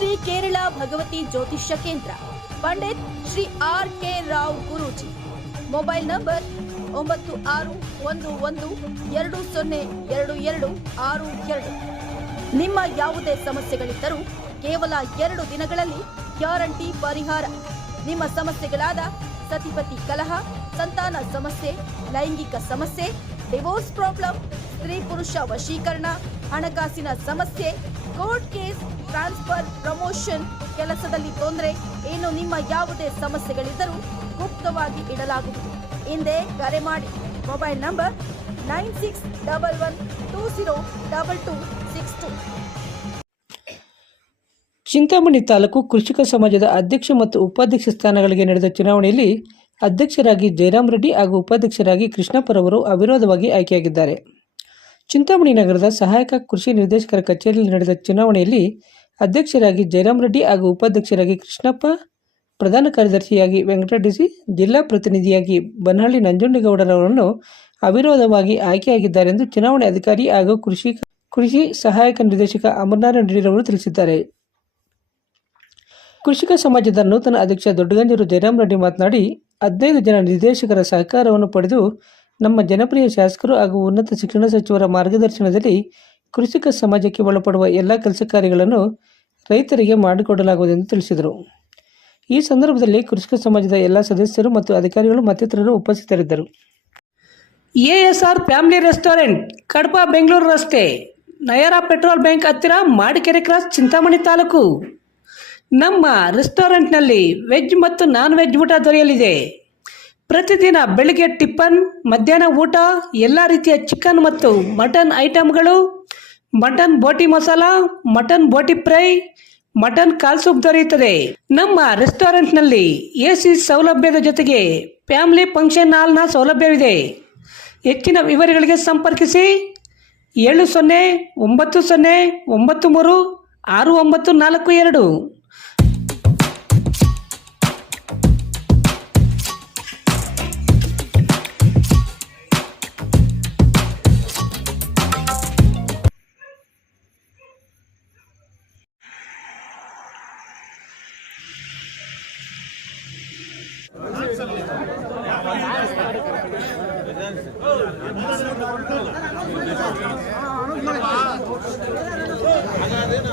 ಶ್ರೀ ಕೇರಳ ಭಗವತಿ ಜ್ಯೋತಿಷ್ಯ ಕೇಂದ್ರ. Pandit Shri R K Rao Guruji. Mobile number ಒಂಬತ್ತು ಆರು ಒಂದು ಒಂದು ಎರಡು ಸೊನ್ನೆ ಎರಡು ಎರಡು ಆರು ಎರಡು. ನಿಮ್ಮ ಯಾವುದೇ ಸಮಸ್ಯೆಗಳಿದ್ದರೂ ಕೇವಲ ಎರಡು ದಿನಗಳಲ್ಲಿ ಗ್ಯಾರಂಟಿ ಪರಿಹಾರ. ನಿಮ್ಮ ಸಮಸ್ಯೆಗಳಾದ ಸತಿಪತಿ ಕಲಹ, ಸಂತಾನ ಸಮಸ್ಯೆ, ಲೈಂಗಿಕ ಸಮಸ್ಯೆ, ಡಿವೋರ್ಸ್ ಪ್ರಾಬ್ಲಮ್, ಸ್ತ್ರೀ ಪುರುಷ ವಶೀಕರಣ, ಹಣಕಾಸಿನ ಸಮಸ್ಯೆ ಕೋರ್ಟ್ ಕೇಸ್, ಟ್ರಾನ್ಸ್ಫರ್, ಪ್ರಮೋಷನ್ ಕೆಲಸದಲ್ಲಿ ತೊಂದರೆ, ಏನು ನಿಮ್ಮ ಯಾವುದೇ ಸಮಸ್ಯೆಗಳಿದ್ದರೂ ಗುಪ್ತವಾಗಿ ಇಡಲಾಗುವುದು. ಹಿಂದೆ ಕರೆ ಮಾಡಿ. Mobile number nine six double one two zero double two six two. Chintamani taluk ಕೃಷಿಕ ಸಮಾಜದ ಅಧ್ಯಕ್ಷ ಮತ್ತು ಉಪಾಧ್ಯಕ್ಷ ಸ್ಥಾನಗಳಿಗೆ ನಡೆದ ಚುನಾವಣೆಯಲ್ಲಿ ಅಧ್ಯಕ್ಷರಾಗಿ ಜಯರಾಮ್ ರೆಡ್ಡಿ ಹಾಗೂ ಉಪಾಧ್ಯಕ್ಷರಾಗಿ ಕೃಷ್ಣಪ್ಪರವರು ಅವಿರೋಧವಾಗಿ ಆಯ್ಕೆಯಾಗಿದ್ದಾರೆ. ಚಿಂತಾಮಣಿ ನಗರದ ಸಹಾಯಕ ಕೃಷಿ ನಿರ್ದೇಶಕರ ಕಚೇರಿಯಲ್ಲಿ ನಡೆದ ಚುನಾವಣೆಯಲ್ಲಿ ಅಧ್ಯಕ್ಷರಾಗಿ ಜಯರಾಮ್ ರೆಡ್ಡಿ ಹಾಗೂ ಉಪಾಧ್ಯಕ್ಷರಾಗಿ ಕೃಷ್ಣಪ್ಪ, ಪ್ರಧಾನ ಕಾರ್ಯದರ್ಶಿಯಾಗಿ ವೆಂಕಟರೆಡ್ಡಿ ಜಿಲ್ಲಾ ಪ್ರತಿನಿಧಿಯಾಗಿ ಬನಹಳ್ಳಿ ನಂಜುಂಡಿಗೌಡರವರನ್ನು ಅವಿರೋಧವಾಗಿ ಆಯ್ಕೆಯಾಗಿದ್ದಾರೆ ಎಂದು ಚುನಾವಣೆ ಅಧಿಕಾರಿ ಹಾಗೂ ಕೃಷಿ ಕೃಷಿ ಸಹಾಯಕ ನಿರ್ದೇಶಕ ಅಮರನಾರಾಯಣ ರೆಡ್ಡಿರವರು ತಿಳಿಸಿದ್ದಾರೆ. ಕೃಷಿಕ ಸಮಾಜದ ನೂತನ ಅಧ್ಯಕ್ಷ ದೊಡ್ಡಗಂಜೂರು ಜಯರಾಮ್ ರೆಡ್ಡಿ ಮಾತನಾಡಿ, ಹದಿನೈದು ಜನ ನಿರ್ದೇಶಕರ ಸಹಕಾರವನ್ನು ಪಡೆದು ನಮ್ಮ ಜನಪ್ರಿಯ ಶಾಸಕರು ಹಾಗೂ ಉನ್ನತ ಶಿಕ್ಷಣ ಸಚಿವರ ಮಾರ್ಗದರ್ಶನದಲ್ಲಿ ಕೃಷಿಕ ಸಮಾಜಕ್ಕೆ ಒಳಪಡುವ ಎಲ್ಲ ಕೆಲಸ ಕಾರ್ಯಗಳನ್ನು ರೈತರಿಗೆ ಮಾಡಿಕೊಡಲಾಗುವುದೆಂದು ತಿಳಿಸಿದರು. ಈ ಸಂದರ್ಭದಲ್ಲಿ ಕೃಷಿಕ ಸಮಾಜದ ಎಲ್ಲ ಸದಸ್ಯರು ಮತ್ತು ಅಧಿಕಾರಿಗಳು ಮತ್ತಿತರರು ಉಪಸ್ಥಿತರಿದ್ದರು. ASR family restaurant Kadapa Bengaluru ರಸ್ತೆ, ನಯರ ಪೆಟ್ರೋಲ್ ಬ್ಯಾಂಕ್ ಹತ್ತಿರ ಮಾಡಿಕೆರೆ ಕ್ರಾಸ್ ಚಿಂತಾಮಣಿ ತಾಲೂಕು. ನಮ್ಮ ರೆಸ್ಟೋರೆಂಟ್ನಲ್ಲಿ ವೆಜ್ ಮತ್ತು ನಾನ್ ವೆಜ್ ಊಟ ದೊರೆಯಲಿದೆ. ಪ್ರತಿದಿನ ಬೆಳಿಗ್ಗೆ ಟಿಫನ್ ಮಧ್ಯಾಹ್ನ ಊಟ, ಎಲ್ಲ ರೀತಿಯ ಚಿಕನ್ ಮತ್ತು ಮಟನ್ ಐಟಮ್ಗಳು mutton boti masala mutton boti fry mutton ಕಾಲ್ ಸೂಪ್ ದೊರೆಯುತ್ತದೆ. ನಮ್ಮ ರೆಸ್ಟೋರೆಂಟ್ನಲ್ಲಿ ಎ ಸಿ ಸೌಲಭ್ಯದ ಜೊತೆಗೆ ಫ್ಯಾಮಿಲಿ ಫಂಕ್ಷನ್ ಹಾಲ್ನ ಸೌಲಭ್ಯವಿದೆ. ಹೆಚ್ಚಿನ ವಿವರಗಳಿಗೆ ಸಂಪರ್ಕಿಸಿ ಏಳು ಸೊನ್ನೆ ಒಂಬತ್ತು ಸೊನ್ನೆ ಒಂಬತ್ತು ಮೂರು ಆರು ಒಂಬತ್ತು ನಾಲ್ಕು ಎರಡು. ಇದು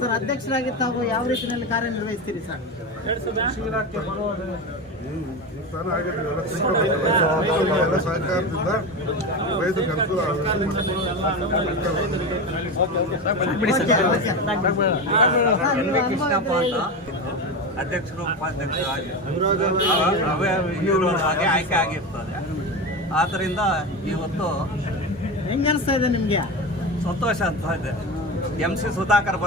ಸರ್ ಅಧ್ಯಕ್ಷರಾಗಿ ತಾವು ಯಾವ ರೀತಿಯಲ್ಲಿ ಕಾರ್ಯನಿರ್ವಹಿಸ್ತೀರಿ ಸರ್? ಎಲ್ಲ ಸಹಕಾರದಿಂದ ರೈತರಿಗೆ ಅನುಕೂಲ ಅಧ್ಯಕ್ಷರು ಉಪಾಧ್ಯಕ್ಷರಾಗಿ ವಿರೋಧವಾಗಿ ಆಯ್ಕೆ ಆಗಿರ್ತದೆ ಆದ್ದರಿಂದ ಇವತ್ತು ಹೆಂಗ ಅನಿಸ್ತಾ ಇದೆ ನಿಮ್ಗೆ? ಸಂತೋಷ ಅಂತ ಇದೆ. ಎಂ ಸಿ ಸುಧಾಕರ್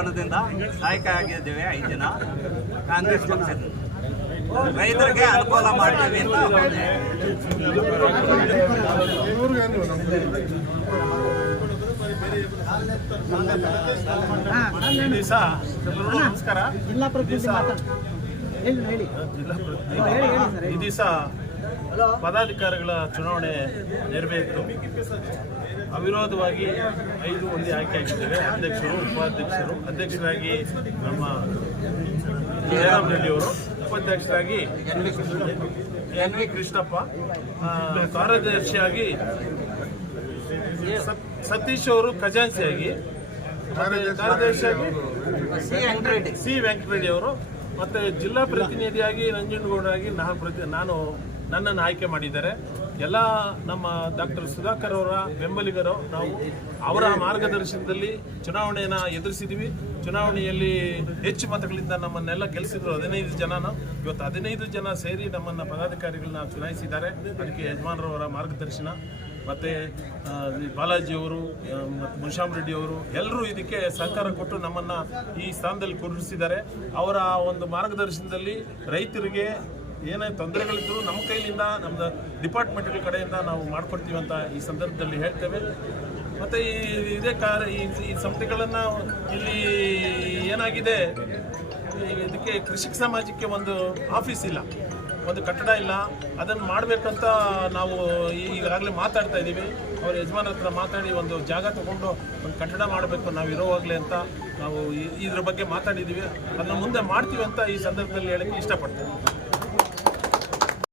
ಸಹಾಯಕ ಆಗಿದ್ದೇವೆ ಐದು ಜನ ಕಾಂಗ್ರೆಸ್ ಪಕ್ಷದಿಂದ ರೈತರಿಗೆ ಅನುಕೂಲ ಮಾಡ್ತೀವಿ ಅಂತ. ನಮಸ್ಕಾರ ಈ ದಿವಸ ಪದಾಧಿಕಾರಿಗಳ ಚುನಾವಣೆ ನೆರವೇರಿತು ಅವಿರೋಧವಾಗಿ ಐದು ಮಂದಿ ಆಯ್ಕೆ ಆಗಿದ್ದೇವೆ ಅಧ್ಯಕ್ಷರು ಉಪಾಧ್ಯಕ್ಷರು ಅಧ್ಯಕ್ಷರಾಗಿ ನಮ್ಮ ಜಯರಾಮ್ ರೆಡ್ಡಿ ಅವರು ಉಪಾಧ್ಯಕ್ಷರಾಗಿ ಎನ್ ವಿ ಕೃಷ್ಣಪ್ಪ ಕಾರ್ಯದರ್ಶಿಯಾಗಿ ಸತ್- ಸತೀಶ್ ಅವರು ಖಜಾನ್ಸಿಯಾಗಿ ಕಾರ್ಯದರ್ಶಿಯಾಗಿ ಸಿ ವೆಂಕಟರೆಡ್ಡಿ. ಸಿ ವೆಂಕಟರೆಡ್ಡಿ ಅವರು ಮತ್ತೆ ಜಿಲ್ಲಾ ಪ್ರತಿನಿಧಿಯಾಗಿ ನಂಜನಗೌಡರಾಗಿ ನಾನು ಪ್ರತಿ ನಾನು ನನ್ನನ್ನು ಆಯ್ಕೆ ಮಾಡಿದ್ದಾರೆ. ಎಲ್ಲ ನಮ್ಮ ಡಾಕ್ಟರ್ ಸುಧಾಕರ್ ಅವರ ಬೆಂಬಲಿಗರು, ನಾವು ಅವರ ಮಾರ್ಗದರ್ಶನದಲ್ಲಿ ಚುನಾವಣೆಯನ್ನು ಎದುರಿಸಿದ್ದೀವಿ ಚುನಾವಣೆಯಲ್ಲಿ ಹೆಚ್ಚು ಮತಗಳಿಂದ ನಮ್ಮನ್ನೆಲ್ಲ ಗೆಲ್ಲಿಸಿದ್ರು ಹದಿನೈದು ಜನನ. ಇವತ್ತು ಹದಿನೈದು ಜನ ಸೇರಿ ನಮ್ಮನ್ನು ಪದಾಧಿಕಾರಿಗಳನ್ನ ಚುನಾಯಿಸಿದ್ದಾರೆ. ಅದಕ್ಕೆ ಯಜಮಾನರವರ ಮಾರ್ಗದರ್ಶನ, ಮತ್ತು ಬಾಲಾಜಿಯವರು ಮತ್ತು ಮುನ್ಶಾಮ್ ರೆಡ್ಡಿ ಅವರು ಎಲ್ಲರೂ ಇದಕ್ಕೆ ಸಹಕಾರ ಕೊಟ್ಟು ನಮ್ಮನ್ನು ಈ ಸ್ಥಾನದಲ್ಲಿ ಕೂರಿಸಿದ್ದಾರೆ ಅವರ ಒಂದು ಮಾರ್ಗದರ್ಶನದಲ್ಲಿ ರೈತರಿಗೆ ಏನೇ ತೊಂದರೆಗಳಿದ್ರು ನಮ್ಮ ಕೈಲಿಂದ ನಮ್ಮದು ಡಿಪಾರ್ಟ್ಮೆಂಟ್ಗಳ ಕಡೆಯಿಂದ ನಾವು ಮಾಡ್ಕೊಡ್ತೀವಿ ಅಂತ ಈ ಸಂದರ್ಭದಲ್ಲಿ ಹೇಳ್ತೇವೆ. ಮತ್ತು ಈ ಇದೇ ಕಾರ, ಈ ಸಂಸ್ಥೆಗಳನ್ನು ಇಲ್ಲಿ ಏನಾಗಿದೆ? ಇದಕ್ಕೆ ಕೃಷಿ ಸಮಾಜಕ್ಕೆ ಒಂದು ಆಫೀಸ್ ಇಲ್ಲ, ಒಂದು ಕಟ್ಟಡ ಇಲ್ಲ. ಅದನ್ನು ಮಾಡಬೇಕಂತ ನಾವು ಈಗಾಗಲೇ ಮಾತಾಡ್ತಾ ಇದ್ದೀವಿ ಅವ್ರ ಯಜಮಾನ ಹತ್ರ ಮಾತಾಡಿ ಒಂದು ಜಾಗ ತಗೊಂಡು ಒಂದು ಕಟ್ಟಡ ಮಾಡಬೇಕು ನಾವು ಇರೋವಾಗಲೇ ಅಂತ ನಾವು ಇದ್ರ ಬಗ್ಗೆ ಮಾತಾಡಿದ್ದೀವಿ ಅದನ್ನ ಮುಂದೆ ಮಾಡ್ತೀವಿ ಅಂತ ಈ ಸಂದರ್ಭದಲ್ಲಿ ಹೇಳಕ್ಕೆ ಇಷ್ಟಪಡ್ತೇವೆ